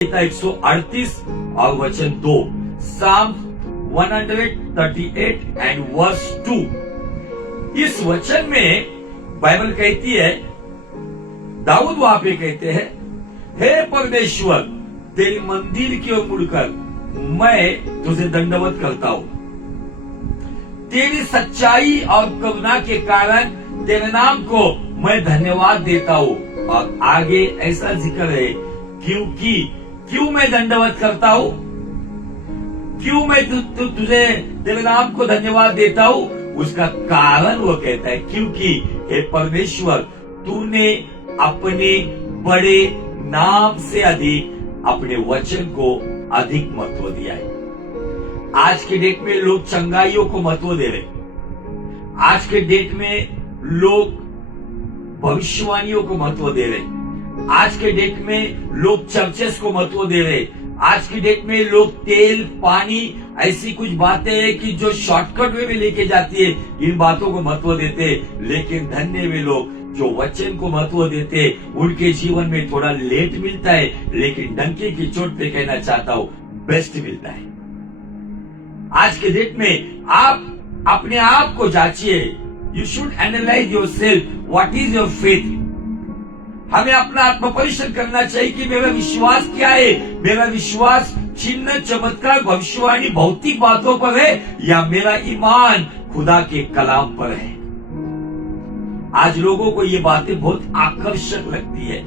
138 और वचन 2, साम 138 एंड वर्स 2। इस वचन में बाइबल कहती है, दाऊद वहां पे कहते हैं, हे परमेश्वर तेरी मंदिर की ओर मुड़कर मैं तुझे दंडवत करता हूं। तेरी सच्चाई और करुणा के कारण तेरे नाम को मैं धन्यवाद देता हूं। और आगे ऐसा जिक्र है, क्यों मैं दंडवत करता हूं, क्यों मैं तुझे तेरे नाम को धन्यवाद देता हूं। उसका कारण वो कहता है, क्योंकि हे परमेश्वर तूने अपने बड़े नाम से अधिक अपने वचन को अधिक महत्व दिया है। आज के डेट में लोग चंगाइयों को महत्व दे रहे, आज के डेट में लोग भविष्यवाणियों को महत्व दे रहे, आज के डेट में लोग चर्चेस को महत्व दे रहे, आज की डेट में लोग तेल पानी ऐसी कुछ बातें हैं कि जो शॉर्टकट वे में लेके जाती है, इन बातों को महत्व देते। लेकिन धन्य वे लोग जो वचन को महत्व देते, उनके जीवन में थोड़ा लेट मिलता है, लेकिन डंके की चोट पे कहना चाहता हूं बेस्ट मिलता है। आज के डेट में आप अपने आप को जांचिए। You should analyse yourself, what is your faith. हमें अपना आत्म परीक्षण करना चाहिए कि मेरा विश्वास क्या है। मेरा विश्वास चिन्ह चमत्कार भविष्यवाणी भौतिक बातों पर है, या मेरा ईमान खुदा के कलाम पर है। आज लोगों को ये बातें बहुत आकर्षक लगती है,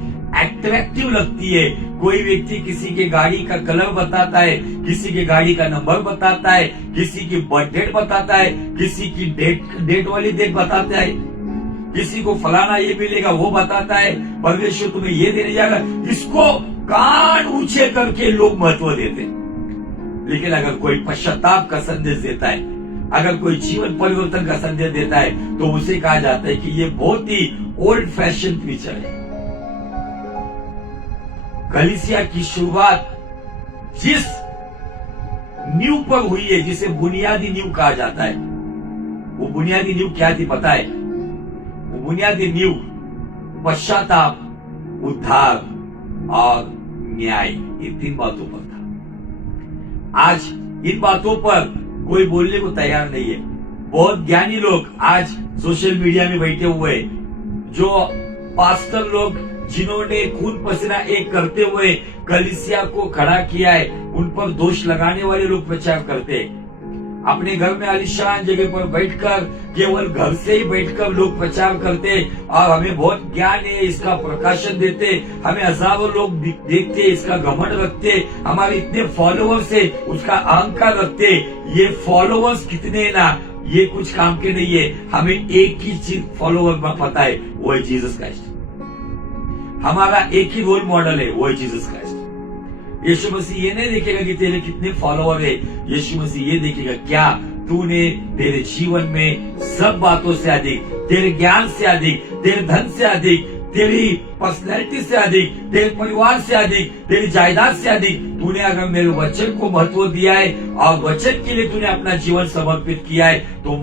अट्रैक्टिव लगती है। कोई व्यक्ति किसी के गाड़ी का कलर बताता है, किसी के गाड़ी का नंबर बताता है, किसी की बर्थ डेट बताता है, किसी की डेट वाली डेट बताता है, किसी को फलाना ये मिलेगा वो बताता है, परमेश्वर तुम्हें ये देने जाएगा। इसको कान ऊंचे करके लोग महत्व देते। लेकिन अगर कोई पश्चाताप का संदेश देता है, अगर कोई जीवन परिवर्तन का संदेश देता है, तो उसे कहा जाता है कि ये बहुत ही ओल्ड फैशन प्रीचर है। कलीसिया की शुरुआत जिस नींव पर हुई है, जिसे बुनियादी नींव कहा जाता है, वो बुनियादी नींव क्या थी पता है? वो बुनियादी नींव पश्चाताप, उद्धार और न्याय, ये 3 बातों पर था। आज इन बातों पर कोई बोलने को तैयार नहीं है। बहुत ज्ञानी लोग आज सोशल मीडिया में बैठे हुए, जो पास्टर लोग जिन्होंने खून पसीना एक करते हुए कलीसिया को खड़ा किया है, उन पर दोष लगाने वाले लोग प्रचार करते हैं। अपने घर में आलीशान जगह पर बैठकर, केवल घर से ही बैठकर लोग प्रचार करते और हमें बहुत ज्ञान है, इसका प्रकाशन देते, हमें हजारों लोग देखते, इसका घमंड रखते, हमारे इतने फॉलोअर्स है, उसका अहंकार रखते। ये फॉलोअर्स कितने ना, ये कुछ काम के नहीं है। हमें एक ही चीज फॉलोअर में पता है, वो है जीसस क्राइस्ट। हमारा एक ही रोल मॉडल है, वो है जीसस क्राइस्ट। यीशु मसीह ये नहीं देखेगा कि तेरे कितने फॉलोअर है, यीशु मसीह ये देखेगा क्या तूने तेरे जीवन में सब बातों से अधिक, तेरे ज्ञान से अधिक, तेरे धन से अधिक, तेरी पर्सनैलिटी से अधिक, तेरे परिवार से अधिक, तेरी जायदाद से अधिक, तूने अगर मेरे वचन को महत्व दिया है और वचन के लिए तूने अपना जीवन समर्पित किया है, तो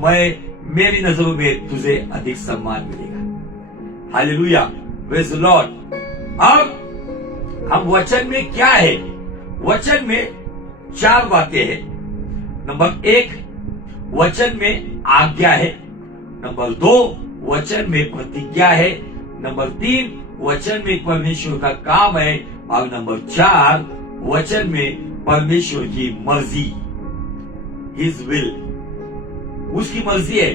मेरी नजरों में तुझे अधिक सम्मान मिलेगा। Hallelujah, praise the Lord. अब हम वचन में क्या है? वचन में 4 बातें हैं। नंबर 1, वचन में आज्ञा है। नंबर 2, वचन में प्रतिज्ञा है। नंबर 3, वचन में परमेश्वर का काम है। और नंबर 4, वचन में परमेश्वर की मर्जी, हिज विल, उसकी मर्जी है।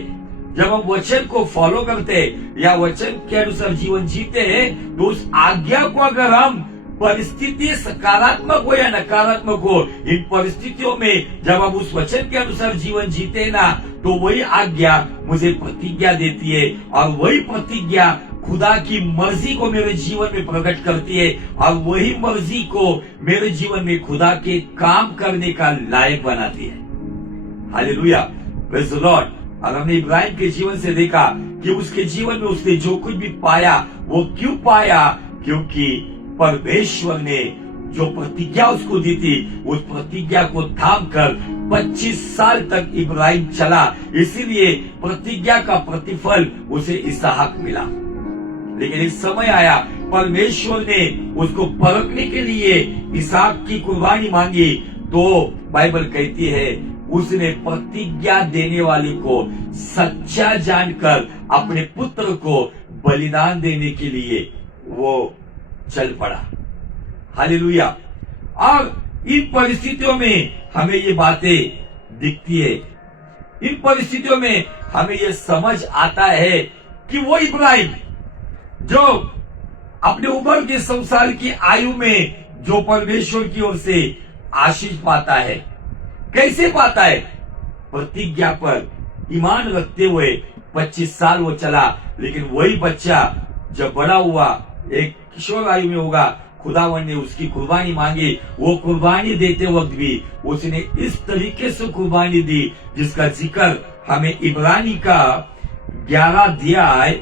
जब हम वचन को फॉलो करते हैं या वचन के अनुसार जीवन जीते हैं, तो उस आज्ञा को अगर हम, परिस्थिति सकारात्मक हो या नकारात्मक हो, इन परिस्थितियों में जब हम उस वचन के अनुसार जीवन जीते ना, तो वही आज्ञा मुझे प्रतिज्ञा देती है, और वही प्रतिज्ञा खुदा की मर्जी को मेरे जीवन में प्रकट करती है, और वही मर्जी को मेरे जीवन में खुदा के काम करने का लायक बनाती है। Hallelujah, praise the Lord. और हमने इब्राहिम के जीवन से देखा कि उसके जीवन में उसने जो कुछ भी पाया, वो क्यों पाया? क्योंकि परमेश्वर ने जो प्रतिज्ञा उसको दी थी, उस प्रतिज्ञा को थाम कर 25 साल तक इब्राहिम चला। इसीलिए प्रतिज्ञा का प्रतिफल उसे इसहाक मिला। लेकिन एक समय आया, परमेश्वर ने उसको परखने के लिए इसहाक की कुर्बानी मांगी, तो बाइबल कहती है उसने प्रतिज्ञा देने वाले को सच्चा जानकर अपने पुत्र को बलिदान देने के लिए वो चल पड़ा। हालेलुया। और इन परिस्थितियों में हमें ये बातें दिखती है, इन परिस्थितियों में हमें ये समझ आता है कि वो इब्राहिम जो अपने उम्र के 100 साल की आयु में जो परमेश्वर की ओर से आशीष पाता है, कैसे पाता है? प्रतिज्ञा पर ईमान रखते हुए 25 साल वो चला, लेकिन वही बच्चा जब बड़ा हुआ, एक किशोर आयु में होगा, खुदावन ने उसकी कुर्बानी मांगी। वो कुर्बानी देते वक्त भी उसने इस तरीके से कुर्बानी दी जिसका जिक्र हमें इब्रानी का 11 अध्याय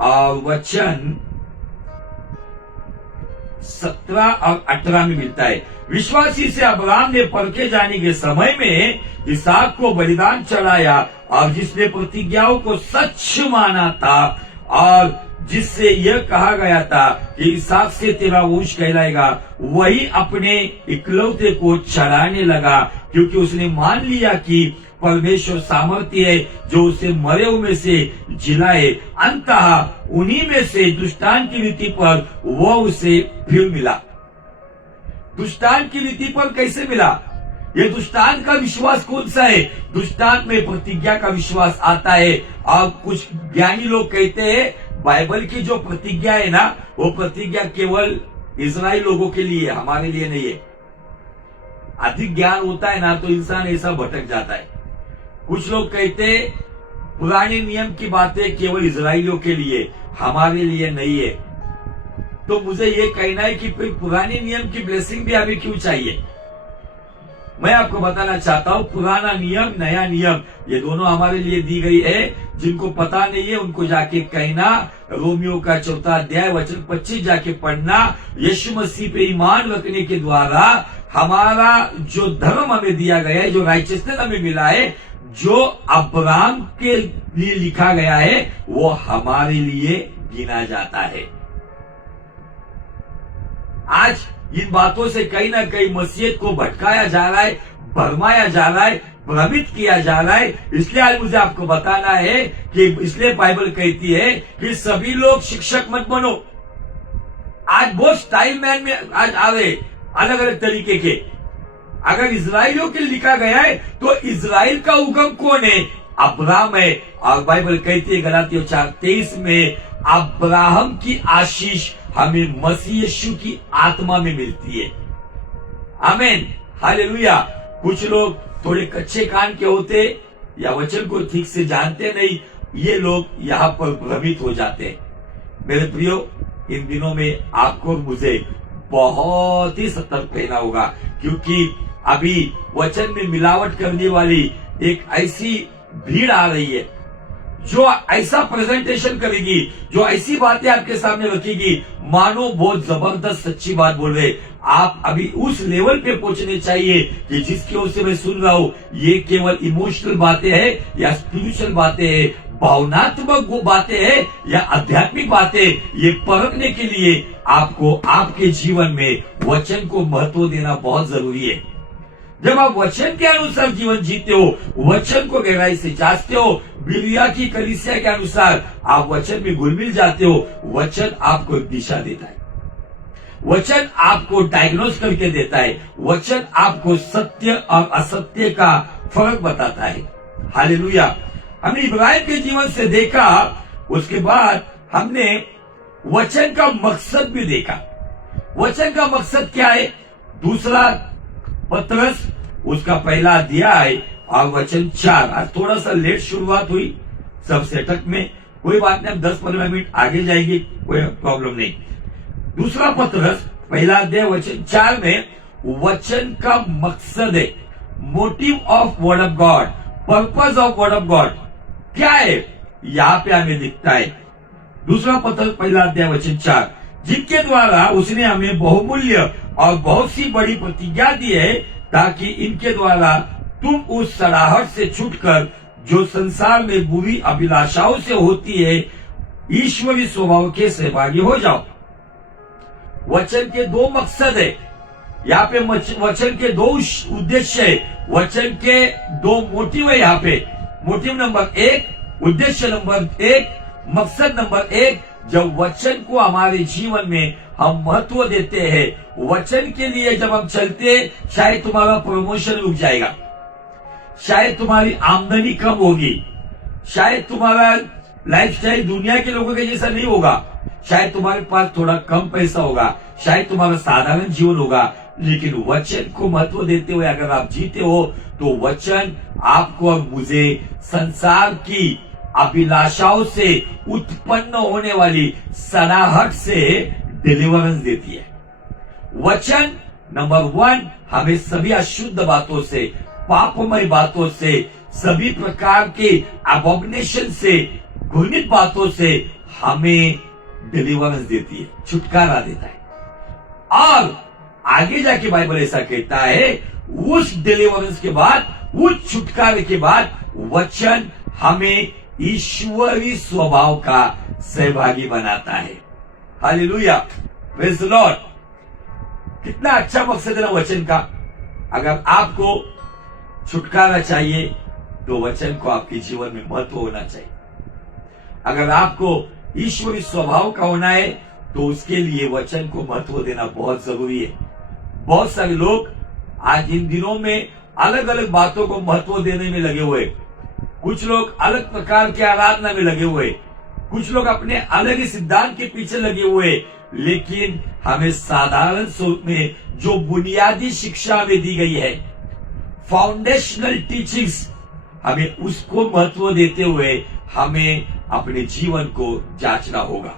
और वचन 17 और 18 में मिलता है। विश्वासी से अब्राहम ने परखे जाने के समय में इसहाक को बलिदान चढ़ाया, और जिसने प्रतिज्ञाओं को सच माना था और जिससे यह कहा गया था कि इसहाक से तेरा वंश कहलाएगा, वही अपने इकलौते को चढ़ाने लगा, क्योंकि उसने मान लिया कि परमेश्वर सामर्थ्य है जो उसे मरे हुए से जिलाए। अंततः उन्हीं में से दुष्टान की रीति पर वह उसे फिर मिला। दुष्टान की रीति पर कैसे मिला? ये दुष्टान का विश्वास कौन सा है? दुष्टान में प्रतिज्ञा का विश्वास आता है। और कुछ ज्ञानी लोग कहते हैं बाइबल की जो प्रतिज्ञा है ना, वो प्रतिज्ञा केवल इजराइल लोगों के लिए, हमारे लिए नहीं है। अधिक ज्ञान होता है ना तो इंसान ऐसा भटक जाता है। कुछ लोग कहते हैं पुराने नियम की बातें केवल इजराइलियों के लिए, हमारे लिए नहीं है। तो मुझे ये कहना है कि फिर पुराने नियम की ब्लेसिंग भी हमें क्यों चाहिए? मैं आपको बताना चाहता हूँ, पुराना नियम नया नियम ये दोनों हमारे लिए दी गई है। जिनको पता नहीं है उनको जाके कहना, रोमियो का 4 अध्याय वचन 25 जाके पढ़ना। यीशु मसीह पे ईमान रखने के द्वारा हमारा जो धर्म हमें दिया गया है, जो राइचियसनेस हमें मिला है, जो अब्राहम के लिए लिखा गया है, वो हमारे लिए गिना जाता है। आज इन बातों से कहीं ना कहीं मसीहत को भटकाया जा रहा है, भरमाया जा रहा है, भ्रमित किया जा रहा है। इसलिए आज मुझे आपको बताना है कि इसलिए बाइबल कहती है कि सभी लोग शिक्षक मत बनो। आज बहुत स्टाइल मैन में आज आ रहे अलग अलग तरीके के। अगर इजराइलियों के लिए लिखा गया है तो इजराइल का उगम कौन है? अब्राहम है। और बाइबल कहती है गलातियों 4:23 में अब्राहम की आशीष हमें मसीह यीशु की आत्मा में मिलती है। आमीन, हालेलुया। कुछ लोग थोड़े कच्चे कान के होते या वचन को ठीक से जानते नहीं, ये लोग यहाँ पर भ्रमित हो जाते हैं। मेरे प्रियो, इन दिनों में आपको मुझे बहुत ही सतर्क रहना होगा, क्योंकि अभी वचन में मिलावट करने वाली एक ऐसी भीड़ आ रही है जो ऐसा प्रेजेंटेशन करेगी, जो ऐसी बातें आपके सामने रखेगी मानो बहुत जबरदस्त सच्ची बात बोल रहे। आप अभी उस लेवल पे पहुंचने चाहिए कि जिसकी ओर से मैं सुन रहा हूं ये केवल इमोशनल बातें हैं या स्पिरिचुअल बातें हैं, भावनात्मक वो बातें हैं या आध्यात्मिक बातें। ये परखने के लिए आपको आपके जीवन में वचन को महत्व देना बहुत जरूरी है। जब आप वचन के अनुसार जीवन जीते हो, वचन को गहराई से जांचते हो, बिलिया की कलीसिया के अनुसार आप वचन में घुल मिल जाते हो, वचन आपको एक दिशा देता है, वचन आपको डायग्नोस करके देता है, वचन आपको सत्य और असत्य का फर्क बताता है। हालेलुया। हमने इब्राहिम के जीवन से देखा, उसके बाद हमने वचन का मकसद भी देखा। वचन का मकसद क्या है? दूसरा पत्रस उसका 1 अध्याय और वचन 4। आज थोड़ा सा लेट शुरुआत हुई सब सेटअप में, कोई बात नहीं, हम 10-15 मिनट आगे जाएंगे, कोई प्रॉब्लम नहीं। दूसरा पत्रस 1 अध्याय वचन 4 में वचन का मकसद है, motive of word of God, purpose of word of God क्या है, यहाँ पे हमें दिखता है। दूसरा पत्रस 1 अध्याय वचन 4, जिनके द्वारा उसने हमें बहुमूल्य और बहुत सी बड़ी प्रतिज्ञा दी है, ताकि इनके द्वारा तुम उस सड़ाहट से छूटकर जो संसार में बुरी अभिलाषाओं से होती है, ईश्वरीय स्वभाव के सहभागी हो जाओ। वचन के दो मकसद है। यहाँ पे वचन के दो उद्देश्य है, वचन के दो मोटिव है। यहाँ पे मोटिव नंबर 1, उद्देश्य नंबर 1, मकसद नंबर 1। जब वचन को हमारे जीवन में हम महत्व देते हैं, वचन के लिए जब हम चलते, शायद तुम्हारा प्रमोशन रुक जाएगा, शायद तुम्हारी आमदनी कम होगी, शायद तुम्हारा लाइफस्टाइल दुनिया के लोगों के जैसा नहीं होगा, शायद तुम्हारे पास थोड़ा कम पैसा होगा, शायद तुम्हारा साधारण जीवन होगा, लेकिन वचन को महत्व देते हुए अगर आप जीते हो तो वचन आपको और मुझे संसार की अभिलाषाओं से उत्पन्न होने वाली सनाहट से डिलीवरेंस देती है। वचन नंबर 1 हमें सभी अशुद्ध बातों से, पापमय बातों से, सभी प्रकार के अबॉमिनेशन से, घृणित बातों से हमें डिलीवरेंस देती है, छुटकारा देता है। और आगे जाके बाइबल ऐसा कहता है, उस डिलीवरेंस के बाद, उस छुटकारे के बाद वचन हमें ईश्वरीय स्वभाव का सहभागी बनाता है। Hallelujah, praise the Lord. कितना अच्छा मकसद है ना वचन का। अगर आपको छुटकारा चाहिए तो वचन को आपके जीवन में महत्व होना चाहिए। अगर आपको ईश्वरीय स्वभाव का होना है तो उसके लिए वचन को महत्व देना बहुत जरूरी है। बहुत सारे लोग आज इन दिनों में अलग अलग बातों को महत्व देने में लगे हुए, कुछ लोग अलग प्रकार की आराधना में लगे हुए, कुछ लोग अपने अलग ही सिद्धांत के पीछे लगे हुए, लेकिन हमें साधारण स्वरूप में जो बुनियादी शिक्षा हमें दी गई है, फाउंडेशनल टीचिंग्स, हमें उसको महत्व देते हुए हमें अपने जीवन को जांचना होगा।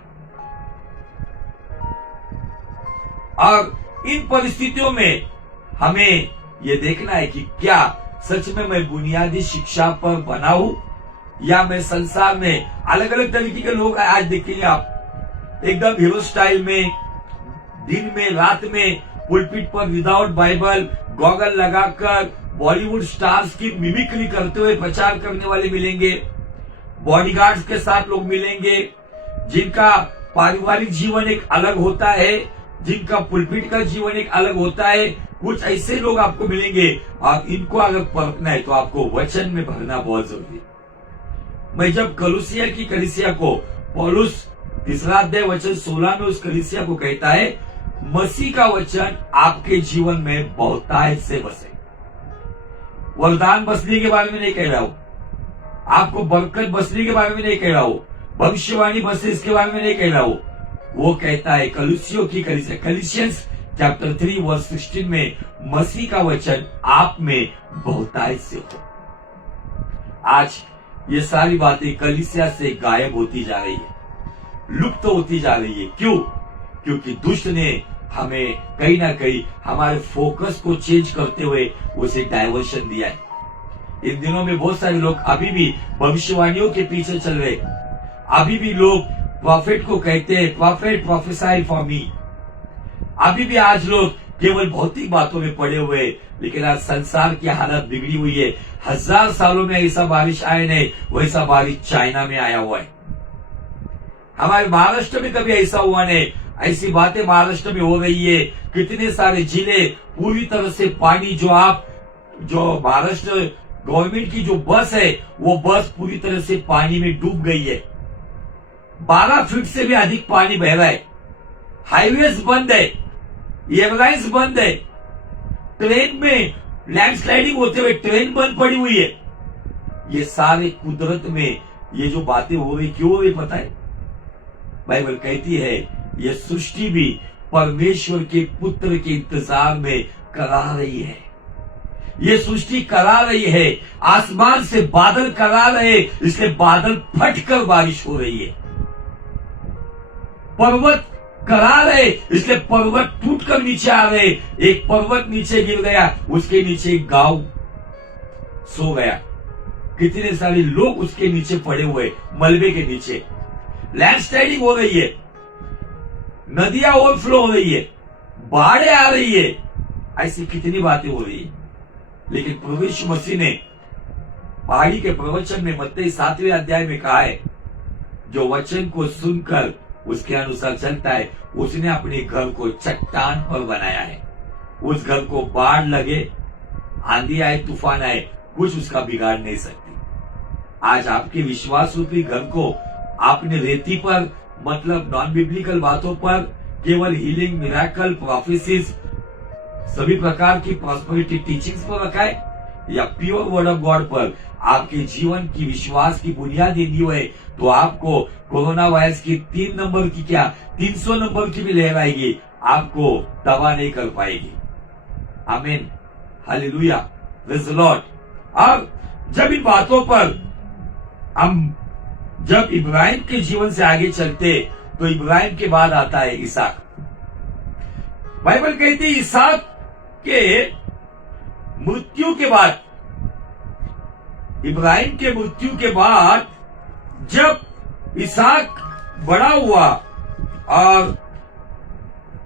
और इन परिस्थितियों में हमें यह देखना है कि क्या सच में मैं बुनियादी शिक्षा पर बना हूं, या मैं संसार में अलग अलग तरीके के लोग आज देखिए आप एकदम हीरो स्टाइल में, दिन में रात में पुलपिट पर विदाउट बाइबल गॉगल लगाकर बॉलीवुड स्टार्स की मिमिक्री करते हुए प्रचार करने वाले मिलेंगे, बॉडीगार्ड्स के साथ लोग मिलेंगे, जिनका पारिवारिक जीवन एक अलग होता है, जिनका पुलपिट का जीवन एक अलग होता है। कुछ ऐसे लोग आपको मिलेंगे और इनको अगर परखना है तो आपको वचन में भरना बहुत जरूरी है। मैं जब कलीसिया की कलीसिया को, पौलुस 3 अध्याय वचन 16 में उस कलीसिया को कहता है, मसीह का वचन आपके जीवन में बहुतायत से बसे। वरदान बसने के बारे में नहीं कह रहा हूं, आपको बरकत बसने के बारे में नहीं कह रहा हूं, भविष्यवाणी बसे इसके बारे में नहीं कह रहा हूं। वो कहता है कलीसियों की कलीसिया, कलीसियंस चैप्टर 3 वर्स 16 में, मसीह का वचन आप में बहुतायत से हो। आज ये सारी बातें कलीसिया से गायब होती जा रही है, लुप्त होती जा रही है। क्यों? क्योंकि दुष्ट ने हमें कहीं ना कहीं हमारे फोकस को चेंज करते हुए उसे डाइवर्शन दिया है। इन दिनों में बहुत सारे लोग अभी भी भविष्यवाणियों के पीछे चल रहे, अभी भी लोग प्रॉफिट को कहते हैं, प्रॉफिट प्रोफेसाई फॉर मी। अभी भी आज लोग केवल भौतिक बातों में पड़े हुए, लेकिन आज संसार की हालत बिगड़ी हुई है। 1000 सालों में ऐसा बारिश आया नहीं, वैसा बारिश चाइना में आया हुआ है। हमारे महाराष्ट्र में कभी ऐसा हुआ नहीं, ऐसी बातें महाराष्ट्र में हो रही है। कितने सारे जिले पूरी तरह से पानी, जो महाराष्ट्र गवर्नमेंट की जो बस है, वो बस पूरी तरह से पानी में डूब गई है। 12 फीट से भी अधिक पानी बह रहा है, हाईवेज बंद है, एयरलाइंस बंद है, ट्रेन में लैंडस्लाइडिंग होते हुए ट्रेन बंद पड़ी हुई है। ये सारे कुदरत में ये जो बातें हो रही, क्यों हो रही पता है? बाइबल कहती है ये सृष्टि भी परमेश्वर के पुत्र के इंतजार में करा रही है। ये सृष्टि करा रही है, आसमान से बादल करा रहे, इसलिए बादल फटकर बारिश हो रही है। पर्वत करा रहे, इसलिए पर्वत टूटकर नीचे आ रहे। एक पर्वत नीचे गिर गया, उसके नीचे एक गांव सो गया, कितने सारे लोग उसके नीचे पड़े हुए, मलबे के नीचे। लैंडस्लाइडिंग हो रही है, नदियां ओवरफ्लो हो रही है, बाढ़ें आ रही है, ऐसी कितनी बातें हो रही है। लेकिन प्रभु यीशु मसीह ने पहाड़ी के प्रवचन में मत्ती 7वें अध्याय में कहा है, जो वचन को सुनकर उसके अनुसार चलता है। उसने अपने घर को चट्टान पर बनाया है। उस घर को बाढ़ लगे, आंधी आए, तूफान आए, कुछ उसका बिगाड़ नहीं सकती। आज आपके विश्वास रूपी घर को आपने रेती पर, मतलब नॉन बिब्लिकल बातों पर, केवल हीलिंग, मिराकल, प्रोफेसीज, सभी प्रकार की प्रॉस्पेरिटी टीचिंग्स पर रखा है, या प्योर वर्ड ऑफ गॉड पर आपके जीवन की विश्वास की बुनियादी नींव है, तो आपको कोरोना वायरस की 3 नंबर की क्या 300 नंबर की भी लहर आएगी, आपको तबाह नहीं कर पाएगी। आमीन, हालेलुया, प्रेज़ द लॉर्ड। अब जब इन बातों पर हम जब इब्राहिम के जीवन से आगे चलते, तो इब्राहिम के बाद आता है इसहाक। बाइबल कहती है इसहाक के मृत्यु के बाद, इब्राहिम के मृत्यु के बाद जब इसहाक बड़ा हुआ, और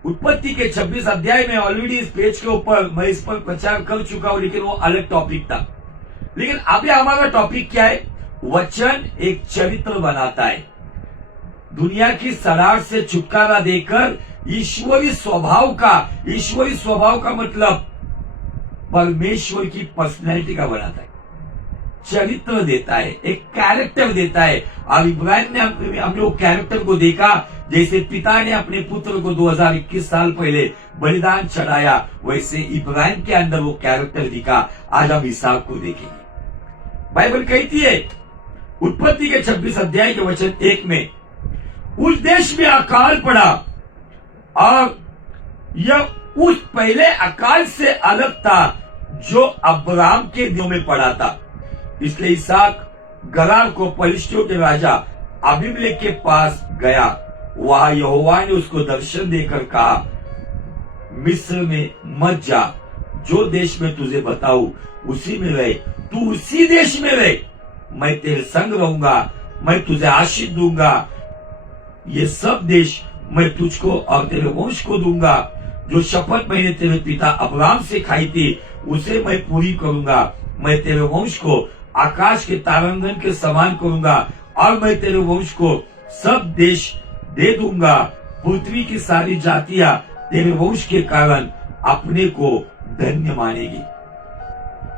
उत्पत्ति के 26 अध्याय में ऑलरेडी इस पेज के ऊपर मैं इस पर प्रचार कर चुका हूं, लेकिन वो अलग टॉपिक था। लेकिन अभी हमारा टॉपिक क्या है? वचन एक चरित्र बनाता है। दुनिया की सरार से छुटकारा देकर ईश्वरी स्वभाव का मतलब परमेश्वर की पर्सनैलिटी का बनाता है, चरित्र देता है, एक कैरेक्टर देता है। और इब्राहिम ने हमने वो कैरेक्टर को देखा, जैसे पिता ने अपने पुत्र को 2021 साल पहले बलिदान चढ़ाया, वैसे इब्राहिम के अंदर वो कैरेक्टर दिखा। आज हम इसहाक को देखेंगे। बाइबल कहती है उत्पत्ति के 26 अध्याय के वचन 1 में, उस देश में अकाल पड़ा, और यह उस पहले अकाल से अलग था जो अब्राम के दिनों में पड़ा था। इसलिए इसहाक गरार को पलिश्तियों के राजा अबीमेलेक के पास गया। वहां यहोवा ने उसको दर्शन देकर कहा, मिस्र में मत जा, जो देश में तुझे बताऊं उसी में रहे, तू उसी देश में रहे, मैं तेरे संग रहूंगा, मैं तुझे आशीष दूंगा, ये सब देश मैं तुझको और तेरे वंश को दूंगा। जो शपथ मैंने तेरे पिता अब्राम से खाई थी उसे मैं पूरी करूंगा। मैं तेरे वंश को आकाश के तारांगण के समान करूंगा, और मैं तेरे वंश को सब देश दे दूंगा। पृथ्वी की सारी जातियां तेरे वंश के कारण अपने को धन्य मानेगी।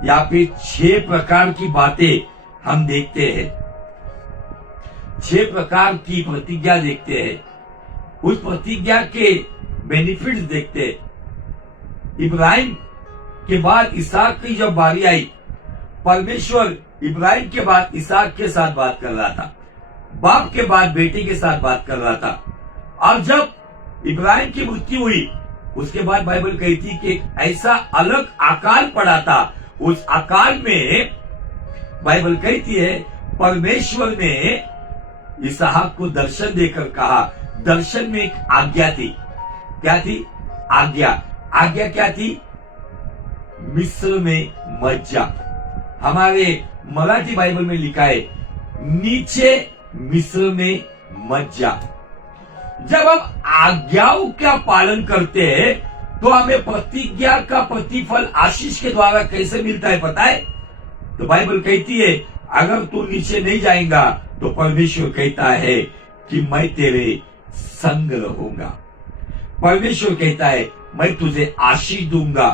यहाँ पे 6 प्रकार की बातें हम देखते हैं, 6 प्रकार की प्रतिज्ञा देखते हैं। उस प्रतिज्ञा के बेनिफिट्स देखते हैं। इब्राहिम के बाद इसहाक की जब बारी आई, परमेश्वर इब्राहिम के बाद इसहाक के साथ बात कर रहा था, बाप के बाद बेटे के साथ बात कर रहा था। और जब इब्राहिम की मृत्यु हुई, उसके बाद बाइबल कहती कि एक ऐसा अलग अकाल पड़ा था। उस अकाल में बाइबल कहती है परमेश्वर ने इसहाक को दर्शन देकर कहा, दर्शन में एक आज्ञा थी। क्या थी? आज्ञा। आज्ञा क्या थी? मिस्र में मत जा। हमारे मराठी बाइबल में लिखा है, नीचे मिस्र में मत जा। जब हम आज्ञाओं का पालन करते हैं तो हमें प्रतिज्ञा का प्रतिफल आशीष के द्वारा कैसे मिलता है पता है? तो बाइबल कहती है अगर तू नीचे नहीं जाएगा तो परमेश्वर कहता है कि मैं तेरे संग रहूंगा। परमेश्वर कहता है मैं तुझे आशीष दूंगा।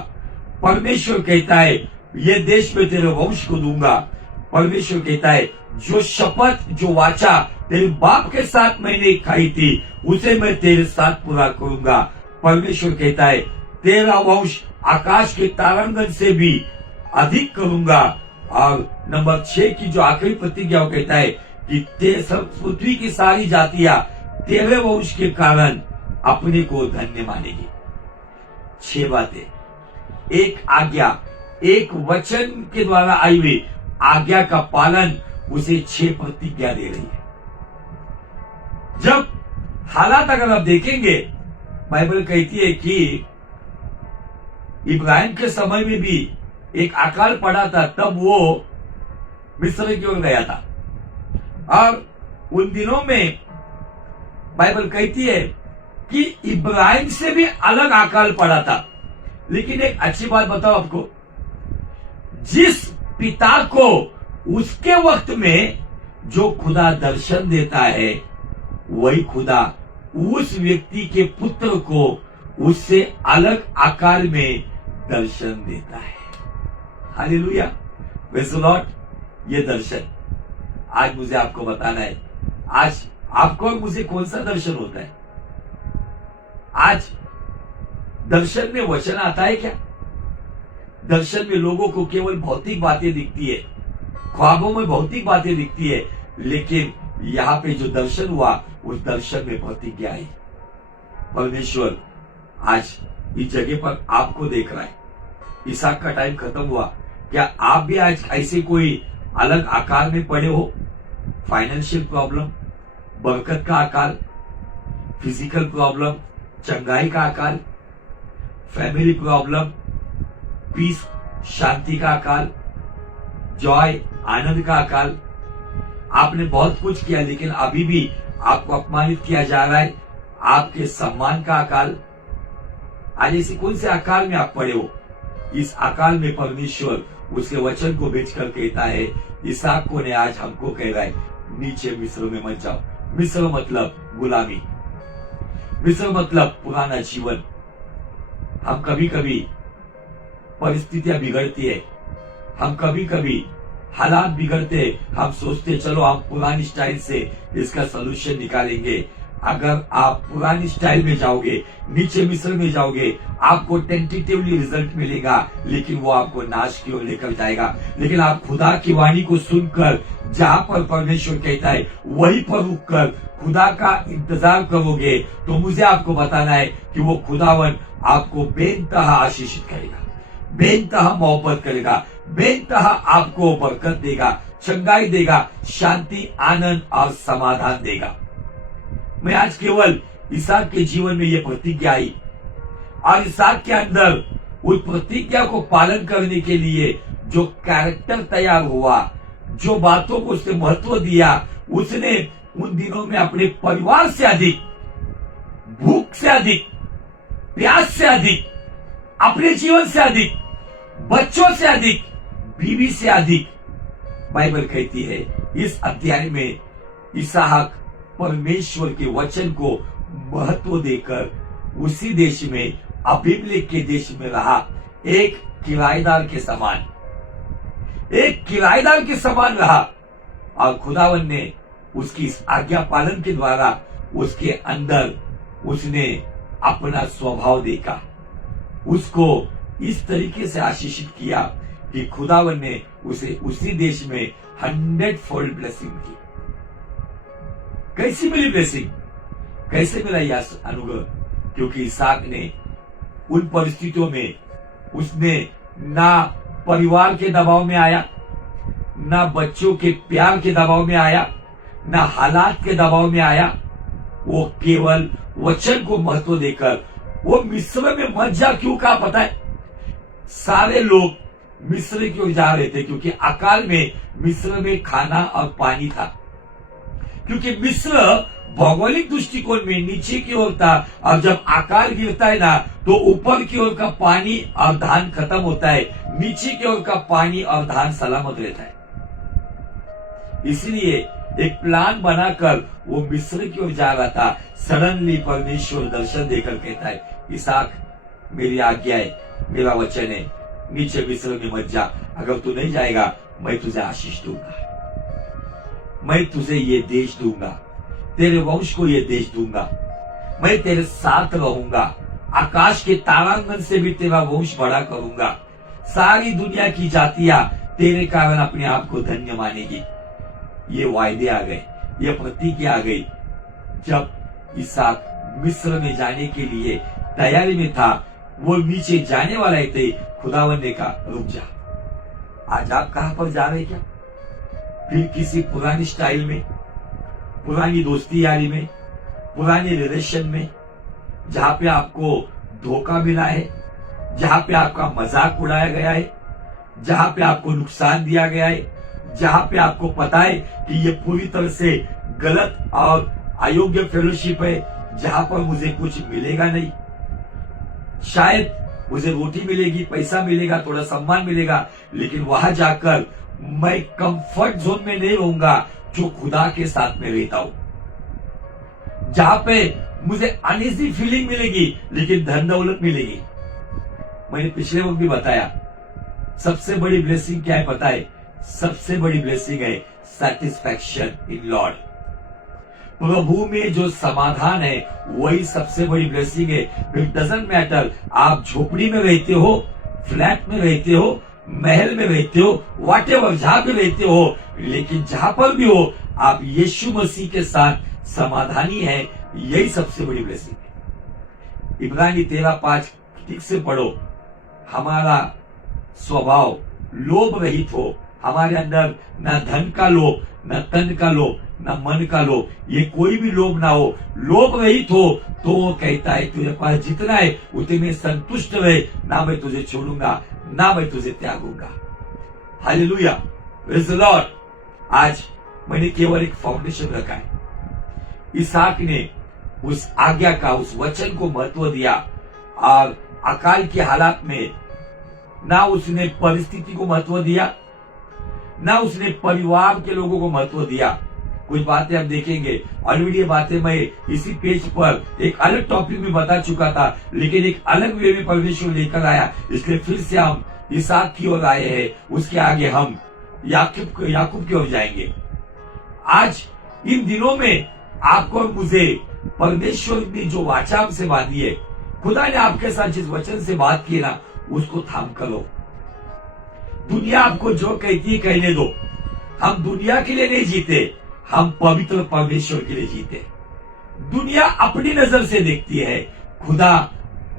परमेश्वर कहता है ये देश में तेरे वंश को दूंगा। परमेश्वर कहता है जो शपथ, जो वाचा तेरे बाप के साथ मैंने खाई थी उसे मैं तेरे साथ पूरा करूंगा। परमेश्वर कहता है तेरा वंश आकाश के तारांगण से भी अधिक करूंगा। और नंबर 6 की जो आखिरी प्रतिज्ञा कहता है कि पृथ्वी की सारी जातियां तेरे वंश के कारण अपने को धन्य मानेगी। 6 बातें, एक आज्ञा, एक वचन के द्वारा आई हुई आज्ञा का पालन उसे 6 प्रतिज्ञा दे रही है। जब हालात अगर आप देखेंगे, बाइबल कहती है कि इब्राहिम के समय में भी एक अकाल पड़ा था, तब वो मिस्र की ओर गया था। और उन दिनों में बाइबल कहती है कि इब्राहिम से भी अलग अकाल पड़ा था। लेकिन एक अच्छी बात बताओ आपको, जिस पिता को उसके वक्त में जो खुदा दर्शन देता है वही खुदा उस व्यक्ति के पुत्र को उससे अलग आकार में दर्शन देता है। Hallelujah, praise the Lord. ये दर्शन आज मुझे आपको बताना है। आज आपको और मुझे कौन सा दर्शन होता है? आज दर्शन में वचन आता है क्या? दर्शन में लोगों को केवल भौतिक बातें दिखती है, ख्वाबों में भौतिक बातें दिखती है, लेकिन यहाँ पे जो दर्शन हुआ उस दर्शन में प्रतिज्ञा आई। परमेश्वर आज इस जगह पर आपको देख रहा है। इसहाक का टाइम खत्म हुआ, क्या आप भी आज ऐसे कोई अलग आकार में पड़े हो? फाइनेंशियल प्रॉब्लम, बरकत का आकार, फिजिकल प्रॉब्लम, चंगाई का आकार, फैमिली प्रॉब्लम, पीस, शांति का आकार, जॉय, आनंद का आकार। आपने बहुत कुछ किया लेकिन अभी भी आपको अपमानित किया जा रहा है, आपके सम्मान का आकार। आज ऐसे कौन से आकार में आप पड़े हो? इस आकार में परमेश्वर उसके वचन को बेचकर कहता है, इसहाक को ने आज हमको कह रहा है, नीचे मिस्र में मत जाओ। मिस्र मतलब गुलामी, मिस्र मतलब पुराना जीवन। हम कभी कभी परिस्थितियां बिगड़ती है, हम कभी कभी हालात बिगड़ते, हम सोचते चलो हम पुरानी स्टाइल से इसका सोल्यूशन निकालेंगे। अगर आप पुरानी स्टाइल में जाओगे, नीचे मिस्र में जाओगे, आपको टेंटेटिवली रिजल्ट मिलेगा, लेकिन वो आपको नाश की ओर लेकर जाएगा। लेकिन आप खुदा की वाणी को सुनकर जहां पर परमेश्वर कहता है वहीं पर रुककर खुदा का इंतजार करोगे, तो मुझे आपको बताना है कि वो खुदावन आपको बेनतहा आशीषित करेगा, बेनतहा मोहब्बत करेगा, बेनतहा आपको बरकत देगा, चंगाई देगा, शांति, आनंद और समाधान देगा। मैं आज केवल इसहाक के जीवन में ये प्रतिज्ञा आई और इसहाक के अंदर उस प्रतिज्ञा को पालन करने के लिए जो कैरेक्टर तैयार हुआ, जो बातों को उसने महत्व दिया, उसने उन दिनों में अपने परिवार से अधिक, भूख से अधिक, प्यास से अधिक, अपने जीवन से अधिक, बच्चों से अधिक, बीवी से अधिक, बाइबल कहती है इस अध्याय में इसहाक परमेश्वर के वचन को महत्व देकर उसी देश में, अबीमेलेक के देश में रहा, एक किराएदार के समान, एक किराएदार के समान रहा। और खुदावन ने उसकी इस आज्ञा पालन के द्वारा उसके अंदर उसने अपना स्वभाव देखा, उसको इस तरीके से आशीषित किया कि खुदावन ने उसे उसी देश में 100-fold ब्लेसिंग की। कैसी मिली ब्लेसिंग? कैसे मिला यह अनुग्रह? क्योंकि इसहाक ने उन परिस्थितियों में उसने ना परिवार के दबाव में आया, ना बच्चों के प्यार के दबाव में आया, ना हालात के दबाव में आया। वो केवल वचन को महत्व देकर वो मिस्र में मत जा। क्यों कहा पता है? सारे लोग मिस्र की ओर जा रहे थे क्योंकि अकाल में मिस्र में खाना और पानी था, क्योंकि मिस्र भौगोलिक दृष्टिकोण में नीचे की ओर था और जब अकाल गिरता है ना तो ऊपर की ओर का पानी और धान खत्म होता है, नीचे की ओर का पानी और धान सलामत रहता है। इसलिए एक प्लान बनाकर वो मिस्र की ओर जा रहा था। सडनली परमेश्वर दर्शन देकर कहता है, इसहाक मेरी आज्ञा है, मेरा वचन है, नीचे मिस्र में मत जा। अगर तू नहीं जाएगा मैं तुझे आशीष दूंगा, मैं तुझे ये देश दूंगा, तेरे वंश को ये देश दूंगा, मैं तेरे साथ रहूंगा, आकाश के तारांगन से भी तेरा वंश बड़ा करूंगा, सारी दुनिया की जातियां तेरे कारण अपने आप को धन्य मानेगी। ये वायदे आ गए, ये प्रतिज्ञा आ गई। जब इसहाक मिस्र में जाने के लिए तैयारी में था, वो नीचे जाने वाले थे, खुदावन ने कहा रुक जा। आज आप कहां पर जा रहे? क्या फिर किसी पुरानी स्टाइल में, पुरानी दोस्ती यारी में, पुराने रिलेशन में, जहां पे आपको धोखा मिला है, जहां पे आपका मजाक उड़ाया गया है, जहां पे आपको नुकसान दिया गया है, जहां पे आपको पता है कि ये पूरी तरह से गलत और अयोग्य फेलोशिप है, जहां पर मुझे कुछ मिलेगा नहीं, शायद मुझे रोटी मिलेगी, पैसा मिलेगा, थोड़ा सम्मान मिलेगा, लेकिन वहां जाकर मैं कंफर्ट जोन में नहीं रहूंगा जो खुदा के साथ में रहता हूं, जहां पे मुझे अनईजी फीलिंग मिलेगी, लेकिन धन दौलत मिलेगी। मैंने पिछले वक्त भी बताया, सबसे बड़ी ब्लेसिंग क्या है पता है? सबसे बड़ी ब्लेसिंग है सेटिस्फैक्शन इन लॉर्ड। प्रभु में जो समाधान है वही सबसे बड़ी ब्लेसिंग है। इट डजंट मैटर आप झोपड़ी में रहते हो, फ्लैट में रहते हो, महल में रहते हो, व्हाटएवर जहां भी रहते हो, लेकिन जहां पर भी हो आप यीशु मसीह के साथ समाधानी है, यही सबसे बड़ी ब्लेसिंग है। इब्रानी 13:5 ठीक से पढ़ो। हमारा स्वभाव लोभ रहित हो, हमारे अंदर न धन का लोभ, न तन का लोभ, न मन का लोभ, ये कोई भी लोभ ना हो, लोभ रहित हो, तो वो कहता है तुझे पास जितना है उतने में संतुष्ट रहे, ना मैं तुझे छोड़ूंगा, ना मैं तुझे त्यागूंगा। Hallelujah, praise the lord. आज मैंने केवल एक फाउंडेशन रखा है। इसहाक ने उस आज्ञा का, उस वचन को महत्व दिया, और अकाल के हालात में ना उसने परिस्थिति को महत्व दिया, ना उसने परिवार के लोगों को महत्व दिया। कुछ बातें हम देखेंगे, ऑलरेडी ये बातें मैं इसी पेज पर एक अलग टॉपिक में बता चुका था, लेकिन एक अलग वे में परमेश्वर लेकर आया, इसलिए फिर से हम इसहाक की ओर आए हैं। उसके आगे हम याकूब की ओर जाएंगे। आज इन दिनों में आपको और मुझे परमेश्वर ने जो वाचा हमसे बांधी है, खुदा ने आपके साथ जिस वचन से बात की ना, उसको थाम कर लो। दुनिया आपको जो कहती है कहने दो। हम दुनिया के लिए नहीं जीते, हम पवित्र परमेश्वर के लिए जीते। दुनिया अपनी नजर से देखती है, खुदा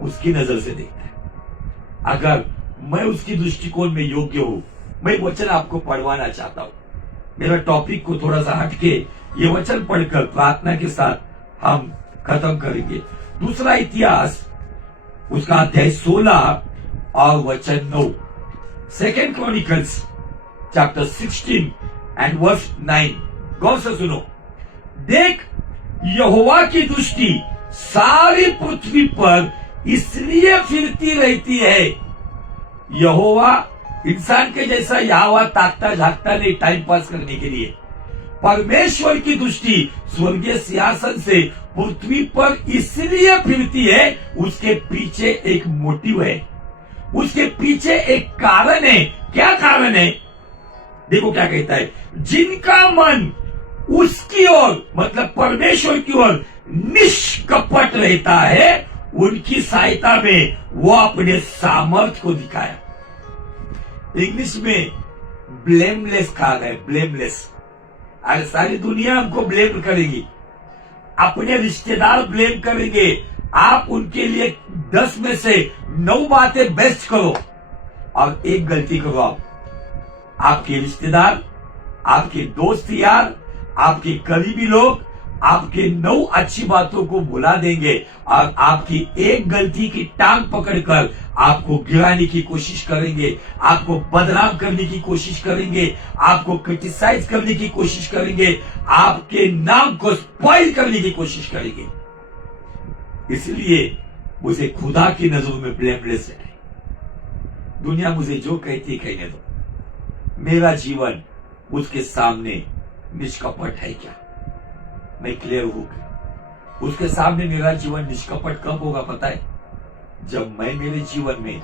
उसकी नजर से देखता है। अगर मैं उसकी दृष्टिकोण में योग्य हूं, मैं वचन आपको पढ़वाना चाहता हूं। मेरा टॉपिक को थोड़ा सा हटके ये वचन पढ़कर प्रार्थना के साथ हम खत्म करेंगे। दूसरा इतिहास उसका अध्याय 16 और वचन 9। Second Chronicles chapter 16 and verse 9। गौर से सुनो। देख, यहोवा की दृष्टि सारी पृथ्वी पर इसलिए फिरती रहती है। यहोवा इंसान के जैसा यहाँ ताकता झाकता नहीं टाइम पास करने के लिए। परमेश्वर की दृष्टि स्वर्गीय सिंहासन से पृथ्वी पर इसलिए फिरती है, उसके पीछे एक मोटिव है, उसके पीछे एक कारण है। क्या कारण है? देखो क्या कहता है, जिनका मन उसकी ओर मतलब परमेश्वर की ओर निष्कपट रहता है, उनकी सहायता में वो अपने सामर्थ्य को दिखाया। इंग्लिश में ब्लेमलेस कहा गया, ब्लेमलेस। अरे सारी दुनिया हमको ब्लेम करेगी, अपने रिश्तेदार ब्लेम करेंगे। आप उनके लिए 10 में से 9 बातें बेस्ट करो और एक गलती करो। आपके रिश्तेदार, आपके दोस्त यार, आपके करीबी लोग आपके 9 अच्छी बातों को भुला देंगे और आपकी एक गलती की टांग पकड़कर आपको गिराने की कोशिश करेंगे, आपको बदनाम करने की कोशिश करेंगे, आपको क्रिटिसाइज करने की कोशिश करेंगे, आपके नाम को स्पॉइल करने की कोशिश करेंगे। इसलिए मुझे खुदा की नजरों में ब्लेमलेस है। दुनिया मुझे जो कहती कहने दो, मेरा जीवन उसके सामने निष्कपट है क्या? मैं क्लियर हूं क्या? उसके सामने मेरा जीवन निष्कपट कब होगा पता है? जब मैं मेरे जीवन में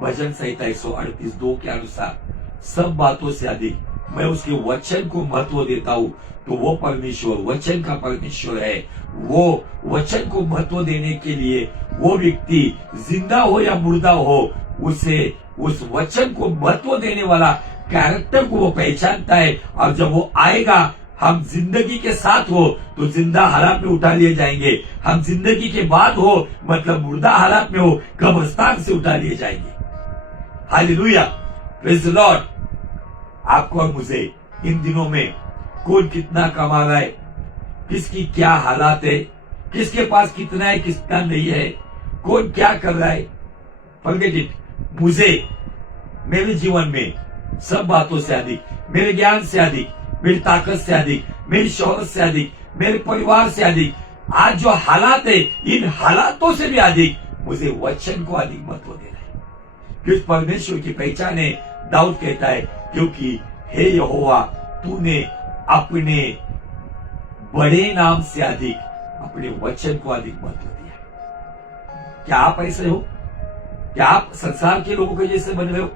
भजन संहिता 138:2 के अनुसार सब बातों से अधिक मैं उसके वचन को महत्व देता हूं, तो वो परमेश्वर वचन का परमेश्वर है। वो वचन को महत्व देने के लिए वो व्यक्ति जिंदा हो या मुर्दा हो, उसे उस वचन को महत्व देने वाला कैरेक्टर को वो पहचानता है। और जब वो आएगा, हम जिंदगी के साथ हो तो जिंदा हालात में उठा लिए जाएंगे, हम जिंदगी के बाद हो मतलब मुर्दा हालात में हो कब्रिस्तान से उठा लिए जाएंगे। Hallelujah, praise the Lord. आपको और मुझे इन दिनों में कौन कितना कमा रहा है, किसकी क्या हालात है, किसके पास कितना है कितना नहीं है, कौन क्या कर रहा है, फॉरगेट इट। मुझे मेरे जीवन में सब बातों से अधिक, मेरे ज्ञान से अधिक, मेरी ताकत से अधिक, मेरी शोहरत से अधिक, मेरे परिवार से अधिक, आज जो हालात है इन हालातों से भी अधिक मुझे वचन को अधिक महत्व देना है। क्योंकि परमेश्वर की पहचान है। दाऊद कहता है, क्योंकि हे यहोवा, तूने अपने बड़े नाम से अधिक अपने वचन को अधिक महत्व दिया है। क्या आप ऐसे हो? क्या आप संसार के लोगों के जैसे बन रहे हो?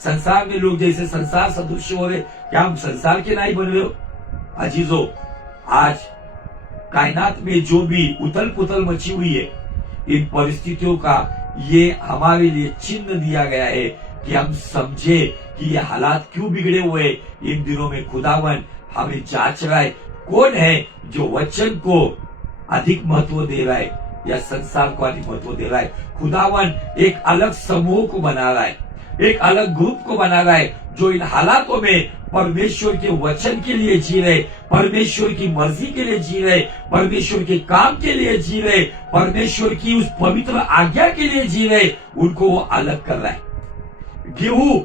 संसार में लोग जैसे संसार सदृश हो रहे, क्या हम संसार के नहीं बन रहे हो? अजीजों, आज कायनात में जो भी उथल पुथल मची हुई है, इन परिस्थितियों का ये हमारे लिए चिन्ह दिया गया है कि हम समझे कि ये हालात क्यों बिगड़े हुए। इन दिनों में खुदावन हमें जांच रहा है, कौन है जो वचन को अधिक महत्व दे रहा है या संसार को अधिक महत्व दे रहा है। खुदावन एक अलग समूह को बना रहा है, एक अलग ग्रुप को बना रहा है जो इन हालातों में परमेश्वर के वचन के लिए जी रहे, परमेश्वर की मर्जी के लिए जी रहे, परमेश्वर के काम के लिए जी रहे, परमेश्वर की उस पवित्र आज्ञा के लिए जी रहे, उनको वो अलग कर रहा है। गेहूं